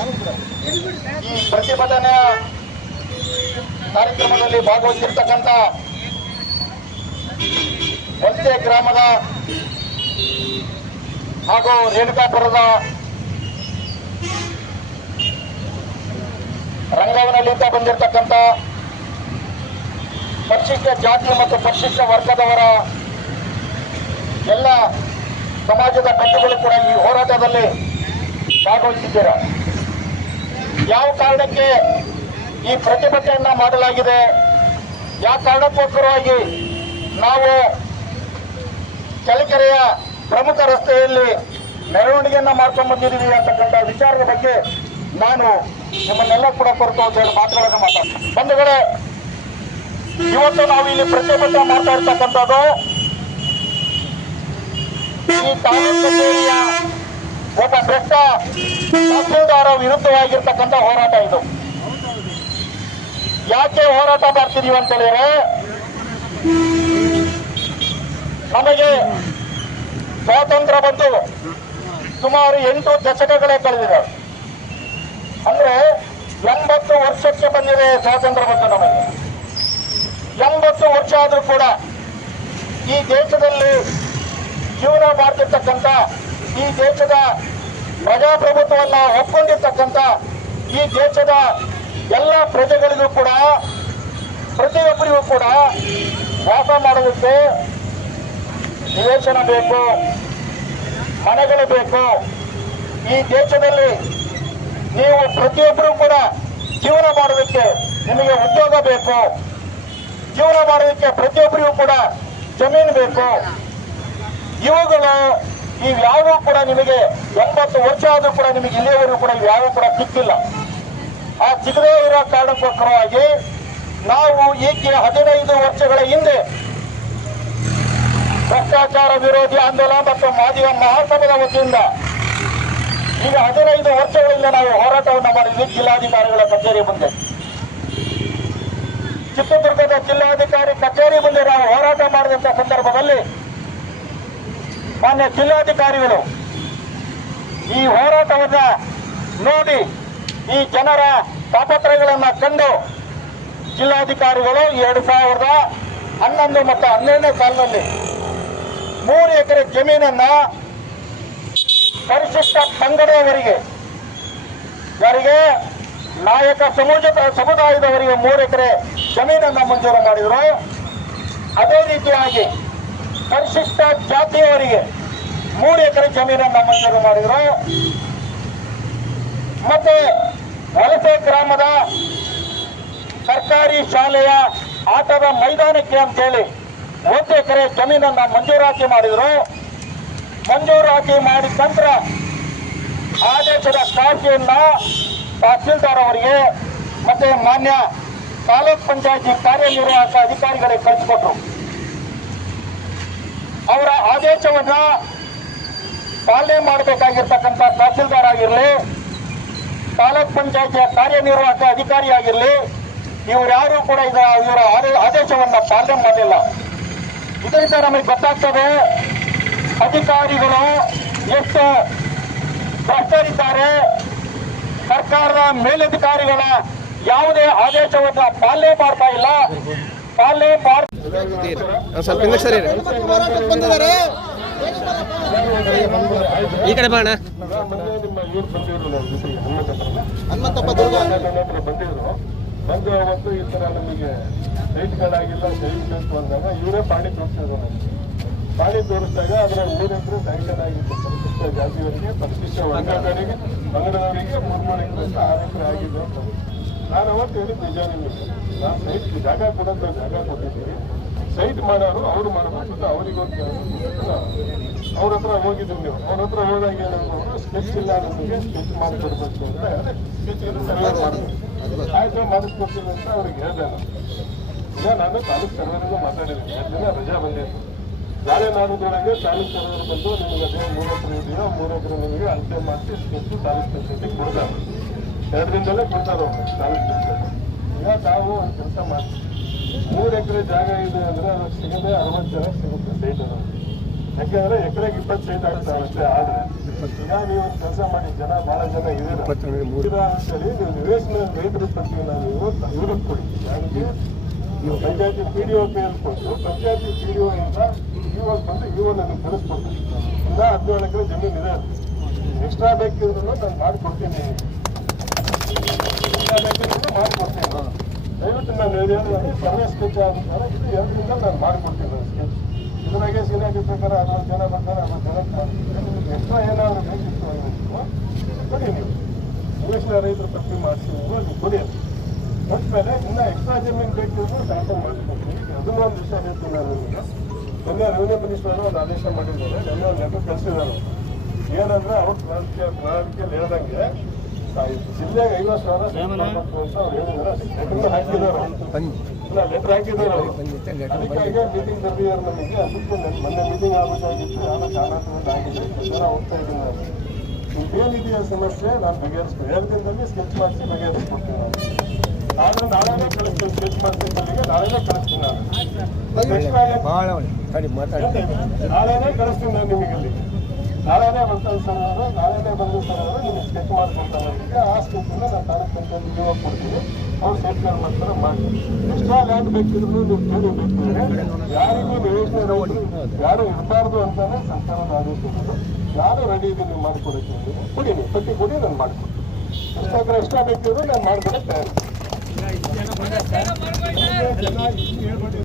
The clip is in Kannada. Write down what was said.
ಈ ಪ್ರತಿಭಟನೆಯ ಕಾರ್ಯಕ್ರಮದಲ್ಲಿ ಭಾಗವಹಿಸಿರ್ತಕ್ಕಂಥ ವಲ್ಸೆ ಗ್ರಾಮದ ಹಾಗೂ ರೇಣುಕಾಪುರದ ರಂಗವನಲ್ಲಿಂದ ಬಂದಿರತಕ್ಕಂಥ ಪರಿಶಿಷ್ಟ ಜಾತಿ ಮತ್ತು ಪರಿಶಿಷ್ಟ ವರ್ಗದವರ ಎಲ್ಲ ಸಮಾಜದ ಬಂಧುಗಳು ಕೂಡ ಈ ಹೋರಾಟದಲ್ಲಿ ಭಾಗವಹಿಸಿದ್ದೀರಾ. ಯಾವ ಕಾರಣಕ್ಕೆ ಈ ಪ್ರತಿಭಟನೆಯನ್ನ ಮಾಡಲಾಗಿದೆ, ಯಾವ ಕಾರಣಕ್ಕೋಸ್ಕರವಾಗಿ ನಾವು ಚಳ್ಳಕೆರೆಯ ಪ್ರಮುಖ ರಸ್ತೆಯಲ್ಲಿ ಮೆರವಣಿಗೆಯನ್ನ ಮಾಡ್ಕೊಂಡು ಬಂದಿದ್ದೀವಿ ಅಂತಕ್ಕಂಥ ವಿಚಾರದ ಬಗ್ಗೆ ನಾನು ನಿಮ್ಮನ್ನೆಲ್ಲ ಕೂಡ ಕೊರತು ಅಂತ ಹೇಳಿ ಮಾತುಗಳನ್ನು ಮಾತಾಡ್ತೀನಿ. ಬಂಧುಗಳೇ, ಇವತ್ತು ನಾವು ಇಲ್ಲಿ ಪ್ರತಿಭಟನೆ ಮಾಡ್ತಾ ಇರ್ತಕ್ಕಂಥದ್ದು ಈ ತಾಲೂಕು ಕಚೇರಿಯ ಒಬ್ಬ ಭ್ರಷ್ಟ ತಹಸೀಲ್ದಾರ ವಿರುದ್ಧವಾಗಿರ್ತಕ್ಕಂಥ ಹೋರಾಟ. ಇದು ಯಾಕೆ ಹೋರಾಟ ಮಾಡ್ತಿದೀವಿ ಅಂತ ಹೇಳಿದ್ರೆ, ನಮಗೆ ಸ್ವಾತಂತ್ರ್ಯ ಬಂದು ಸುಮಾರು 8 ದಶಕಗಳೇ ಕಳೆದಿದೆ. ಅಂದ್ರೆ 80 ವರ್ಷಕ್ಕೆ ಬಂದಿದೆ ಸ್ವಾತಂತ್ರ್ಯ ಬಂದು. ನಮಗೆ 80 ವರ್ಷ ಆದ್ರೂ ಕೂಡ ಈ ದೇಶದಲ್ಲಿ ಜೀವನ ಮಾಡ್ತಿರ್ತಕ್ಕಂಥ, ಈ ದೇಶದ ಪ್ರಜಾಪ್ರಭುತ್ವವನ್ನ ಒಪ್ಕೊಂಡಿರ್ತಕ್ಕಂಥ ಈ ದೇಶದ ಎಲ್ಲ ಪ್ರಜೆಗಳಿಗೂ ಕೂಡ, ಪ್ರತಿಯೊಬ್ಬರಿಗೂ ಕೂಡ ವಾಸ ಮಾಡೋದಕ್ಕೆ ನಿವೇಶನ ಬೇಕು, ಮನೆಗಳು ಬೇಕು. ಈ ದೇಶದಲ್ಲಿ ನೀವು ಪ್ರತಿಯೊಬ್ಬರೂ ಕೂಡ ಜೀವನ ಮಾಡೋದಕ್ಕೆ ನಿಮಗೆ ಉದ್ಯೋಗ ಬೇಕು, ಜೀವನ ಮಾಡೋದಕ್ಕೆ ಪ್ರತಿಯೊಬ್ಬರಿಗೂ ಕೂಡ ಜಮೀನು ಬೇಕು. ಇವುಗಳು ಇವ್ಯಾವೂ ಕೂಡ ನಿಮಗೆ 80 ವರ್ಷ ಆದರೂ ಕೂಡ ನಿಮಗೆ ಇಲ್ಲಿಯವರೆಗೂ ಕೂಡ ಇವ್ಯಾವೂ ಕೂಡ ಸಿಕ್ಕಿಲ್ಲ. ಆ ಸಿಗದೇ ಇರೋ ಕಾರಣಕ್ಕೋಸ್ಕರವಾಗಿ ನಾವು ಈಕೆ 15 ವರ್ಷಗಳ ಹಿಂದೆ ಭ್ರಷ್ಟಾಚಾರ ವಿರೋಧಿ ಆಂದೋಲನ ಮತ್ತು ಮಾದಿಗ ಮಹಾಸಭಾದ ವತಿಯಿಂದ ಈಗ 15 ವರ್ಷಗಳಿಂದ ನಾವು ಹೋರಾಟವನ್ನು ಮಾಡಿದ್ವಿ ಜಿಲ್ಲಾಧಿಕಾರಿಗಳ ಕಚೇರಿ ಮುಂದೆ. ಚಿತ್ರದುರ್ಗದ ಜಿಲ್ಲಾಧಿಕಾರಿ ಕಚೇರಿ ಮುಂದೆ ನಾವು ಹೋರಾಟ ಮಾಡಿದಂತ ಸಂದರ್ಭದಲ್ಲಿ ಮಾನ್ಯ ಜಿಲ್ಲಾಧಿಕಾರಿಗಳು ಈ ಹೋರಾಟವನ್ನ ನೋಡಿ, ಈ ಜನರ ತಾಪತ್ರಯಗಳನ್ನ ಕಂಡು ಜಿಲ್ಲಾಧಿಕಾರಿಗಳು 2011 ಮತ್ತು 12ನೇ ಸಾಲಿನಲ್ಲಿ 3 ಎಕರೆ ಜಮೀನನ್ನ ಪರಿಶಿಷ್ಟ ಪಂಗಡದವರಿಗೆ, ಯಾರಿಗೆ ನಾಯಕ ಸಮುದಾಯದವರಿಗೆ 3 ಎಕರೆ ಜಮೀನನ್ನ ಮಂಜೂರು ಮಾಡಿದ್ರು. ಅದೇ ರೀತಿಯಾಗಿ ಪರಿಶಿಷ್ಟ ಜಾತಿಯವರಿಗೆ 3 ಎಕರೆ ಜಮೀನನ್ನ ಮಂಜೂರು ಮಾಡಿದ್ರು. ಮತ್ತೆ ವಲಸೆ ಗ್ರಾಮದ ಸರ್ಕಾರಿ ಶಾಲೆಯ ಆಟದ ಮೈದಾನಕ್ಕೆ ಅಂತೇಳಿ 1 ಎಕರೆ ಜಮೀನನ್ನ ಮಂಜೂರಾತಿ ಮಾಡಿದ್ರು. ಮಂಜೂರಾತಿ ಮಾಡಿದ ನಂತರ ಆದೇಶದ ಕಾಪಿಯನ್ನ ತಹಸೀಲ್ದಾರ್ ಅವರಿಗೆ ಮತ್ತೆ ಮಾನ್ಯ ತಾಲೂಕ್ ಪಂಚಾಯತಿ ಕಾರ್ಯನಿರ್ವಾಹಕ ಅಧಿಕಾರಿಗಳಿಗೆ ಕಳಿಸಿಕೊಟ್ರು. ಅವರ ಆದೇಶವನ್ನ ಪಾಲನೆ ಮಾಡಬೇಕಾಗಿರ್ತಕ್ಕಂಥ ತಹಸೀಲ್ದಾರ್ ಆಗಿರಲಿ, ತಾಲೂಕ್ ಪಂಚಾಯತಿಯ ಕಾರ್ಯನಿರ್ವಾಹಕ ಅಧಿಕಾರಿ ಆಗಿರಲಿ, ಇವರ್ಯಾರು ಕೂಡ ಇವರ ಆದೇಶವನ್ನ ಪಾಲನೆ ಮಾಡಲಿಲ್ಲ. ಇದರಿಂದ ನಮಗೆ ಗೊತ್ತಾಗ್ತದೆ ಅಧಿಕಾರಿಗಳು ಎಷ್ಟು ಭ್ರಷ್ಟರಿದ್ದಾರೆ. ಸರ್ಕಾರದ ಮೇಲಧಿಕಾರಿಗಳ ಯಾವುದೇ ಆದೇಶವನ್ನ ಪಾಲನೆ ಮಾಡ್ತಾ ಇಲ್ಲ. ಪಾಲನೆ ಈ ಕಡೆ ಬಾಣ ಬಂದು ಅವತ್ತು ಈ ತರ ನಮಗೆ ಸೈಟ್ಗಳಾಗಿಲ್ಲ, ಸೈಟ್ ಬೇಕು ಅಂದಾಗ ಇವರೇ ಪಾಣಿ ತೋರಿಸಿದ್ರು. ಪಾಣಿ ತೋರಿಸಿದಾಗ ಅದರ ಊರಂದ್ರೆ ಸ್ಯಾಂಕ್ಷನ್ ಆಗಿತ್ತು. ಪರಿಶಿಷ್ಟ ಜಾತಿಯವರಿಗೆ, ಪರಿಶಿಷ್ಟ ವರ್ಗದವರಿಗೆ, ಪಂಗಡದವರಿಗೆ 3 ಎಕರೆ 6 ಎಕರೆ ಆಗಿದೆ ಅಂತ. ನಾನು ಅವತ್ತು ಹೇಳಿದ್ದು ನಿಜ. ನಿಮಗೆ ನಾನು ಸೈಟ್ ಜಾಗ ಕೊಡೋಂಥ ಜಾಗ ಕೊಟ್ಟಿದ್ದೀವಿ, ಸೈಟ್ ಮಾಡೋರು ಅವ್ರು ಮಾಡಬೇಕು. ಅವರಿಗೊಂದು ಅವ್ರ ಹತ್ರ ಹೋಗಿದ್ರು. ನೀವು ಅವ್ರ ಹತ್ರ ಹೋದಾಗ ಏನಂದ್ರೆ ಸ್ಕೆಚ್ ಇಲ್ಲ, ನಮಗೆ ಸ್ಕೆಚ್ ಮಾಡಿಕೊಡ್ಬೇಕು ಅಂದ್ರೆ ಸ್ಕೆಚ್ ಮಾಡಬೇಕು. ಆಯ್ತು, ಮಾಡಿಸ್ಕೊಡ್ತೀನಿ ಅಂತ ಅವ್ರಿಗೆ ಹೇಳಿದೆ. ಈಗ ನಾನು ತಾಲೂಕ್ ಸರ್ವರ್ಗೂ ಮಾತಾಡಿದ್ದೀನಿ. 2 ದಿನ ರಜಾ ಬಂದಿತ್ತು. ನಾಳೆ ನಾಡೋದ್ರೊಳಗೆ ತಾಲೂಕ್ ಸರ್ವರ್ ಬಂದು ನಿಮಗೆ ಅದೇ 3 ಎಕರೆ ಇದೆಯೋ 3 ಎಕರೆ ನಿಮಗೆ ಅಳತೆ ಮಾಡಿಸಿ ಸ್ಕೆಚ್ ತಾಲೂಕ್ ಪಂಚಾಯತಿಗೆ ಕೊಡ್ತಾರೆ. 2 ದಿನದಲ್ಲೇ ಕೊಡ್ತಾರೆ ಅವರು ತಾಲೂಕ್ ಪಂಚಾಯತಿ. ಈಗ ತಾವು ಒಂದು ಕೆಲಸ ಮಾಡಿ, 3 ಎಕರೆ ಜಾಗ ಇದೆ ಅಂದ್ರೆ ಅದಕ್ಕೆ ಸಿಗದೆ 60 ಜನ ಸಿಗುತ್ತೆ ಸೈಟ್. ಅದು ಯಾಕೆಂದ್ರೆ ಎಕರೆಗೆ 20 ಸೈಟ್ ಆಗ್ತಾವೆ ಅಷ್ಟೇ. ಆದ್ರೆ ಈಗ ನೀವು ಒಂದು ಕೆಲಸ ಮಾಡಿ, ಜನ ಬಹಳ ಜನ ಇದ್ದೀರಾ ಅಂತೇಳಿ ನೀವು ನಿವೇಶನ ರೈತರ ಪಟ್ಟಿಯನ್ನು ನೀವು ಇವ್ರಿಗೆ ಕೊಡಿ. ಯಾರಿಗೆ ಪಂಚಾಯತಿ PDO ಕೈಯಲ್ಲಿ ಕೊಟ್ಟು ಪಂಚಾಯತಿ PDO ಇಂದ ಇವಾಗ ಬಂದು ಇವಾಗ ನನಗೆ ಕಳಿಸ್ಕೊಡ್ತೀನಿ. ಇಲ್ಲ 17 ಎಕರೆ ಜಮೀನು ಇದೆ, ಎಕ್ಸ್ಟ್ರಾ ಬೇಕಿದ್ರು ನಾನು ಮಾಡಿಕೊಡ್ತೀನಿ, ಎಕ್ಸ್ಟ್ರಾ ಬೇಕಿದ್ರು ಮಾಡಿಕೊಡ್ತೀನಿ. ದಯವಿಟ್ಟು ನಾನು ಹೇಳಿದ್ರೆ ಸರ್ವೆ ಸ್ಕೆಚ್ ಆಗಿದ್ದಾರೆ, ಇದು 2 ದಿನದಲ್ಲಿ ನಾನು ಮಾಡಿಕೊಡ್ತೀನಿ. ಸ್ಕೆಚ್ ಇದ್ರಾಗೆ ಸೀನಿಯಾಗಿ ಪ್ರಕಾರ 60 ಜನ ಬರ್ತಾರೆ, 60 ಜನ ಎಕ್ಸ್ಟ್ರಾ ಏನಾದರೂ ಬೇಕಿತ್ತು ಅನ್ನೋದು ಕೊಡಿ. ನೀವು ನಿವೇಶನ ರೈತರ ಪಟ್ಟಿ ಮಾಡಿಸಿ ನೀವು ಕೊಡಿ. ಕೊಟ್ಟ ಮೇಲೆ ಇನ್ನೂ ಎಕ್ಸ್ಟ್ರಾ ಜಮೀನು ಬೇಕಿದ್ರು ಸ್ಯಾಂಕ್ಷನ್ ಮಾಡಿಕೊಡ್ತೀನಿ. ಅದನ್ನೂ ಒಂದು ವಿಷಯ ಹೇಳ್ತೀನಿ ನಾನು ನಿಮಗೆ. ಮೊನ್ನೆ ರೆವಿನ್ಯೂ ಮಿನಿಸ್ಟರ್ ಒಂದು ಆದೇಶ ಮಾಡಿದ್ದಾರೆ, ನನ್ನ ಒಂದು ಲೆಟರ್ ಕಳಿಸಿದ್ದಾರೆ. ಏನಂದ್ರೆ ಅವ್ರ ಪ್ರಣಾಳಿಕೆಯಲ್ಲಿ ಹೇಳ್ದಂಗೆ ಜಿಲ್ಲೆಗೆ 50,000 ಅಂತ ಅವ್ರು ಹೇಳಿದ್ದಾರೆ. ಲೆಟರ್ ಹಾಕಿದ್ದಾರೆ, ಲೆಟರ್ ಹಾಕಿದ್ದಾರೆ ಅವರು. ಅದಕ್ಕಾಗಿ ಮೀಟಿಂಗ್ ಕರೆದಿದ್ದಾರೆ ನಮಗೆ. ಅದಕ್ಕೆ ಮೊನ್ನೆ ಮೀಟಿಂಗ್ ಆಗಬೇಕಾಗಿತ್ತು, ಯಾವ ಕಾರಣದಿಂದ ಆಗಿದೆ ದೂರ ಹೋಗ್ತಾ ಇದ್ದೀನಿ ನಾನು. ನಿಮ್ಗೇನಿದೆಯಾ ಸಮಸ್ಯೆ ನಾನು ಬಗೆಹರಿಸ್ತೀನಿ. 2 ದಿನದಲ್ಲಿ ಸ್ಕೆಚ್ ಮಾಡಿಸಿ ಬಗೆಹರಿಸ್ಕೊಡ್ತೀನಿ ನಾನು. ಆದ್ರೆ ನಾಳೆನೇ ಕಳಿಸ್ತೀನಿ, ಸ್ಕೆಚ್ ಮಾಡ್ತೀನಿ ಬಲ್ಲಿಗೆ ನಾಳೆನೇ ಕಳಿಸ್ತೀನಿ ನಾನು. ನಾಳೆನೇ ಕಳಿಸ್ತೀನಿ ನಾನು ನಿಮಗೆ. ಅಲ್ಲಿ ನಾಳೆನೇ ಬರ್ತಾರೆ ಸರ್ ಅವರು, ನಾಳೆನೇ ಬಂದು ಸರ್ ಅವರು ನಿಮಗೆ ಸ್ಕೆಚ್ ಮಾಡ್ಕೊಡ್ತಾರೆ. ಆ ಸ್ಕೆಚನ್ನು ನಾನು ತಾಲೂಕು ಪಂಚಾಯತ್ ಇವಾಗ ಕೊಡ್ತೀನಿ, ಅವ್ರು ಸೇರ್ಕಾರ ಮಾಡ್ತಾರೆ ಮಾಡಿ. ಎಕ್ಸ್ಟ್ರಾ ಲ್ಯಾಂಡ್ ಬೇಕಿದ್ರು ನೀವು ಕೇಳಿ ಬೇಕಿದ್ರೆ ಯಾರಿಗೂ ನಿವೇಶನ ರೈತರು ಯಾರು ಇರಬಾರ್ದು ಅಂತಾನೆ ಸರ್ಕಾರದ ಆದೇಶ ಇರೋದು. ಯಾರು ರೆಡಿ ಇದೆ ನೀವು ಮಾಡಿಕೊಡೋಕ್ಕೆ ಕೊಡಿ, ನೀವು ಪಟ್ಟಿ ಕೊಡಿ, ನಾನು ಮಾಡಿಕೊಡ್ತೀನಿ. ಎಕ್ಸ್ಟ್ರಾ ಬೇಕಿದ್ರು ನಾನು ಮಾಡಿಕೊಡಕ್ಕೆ ತಯಾರಿ.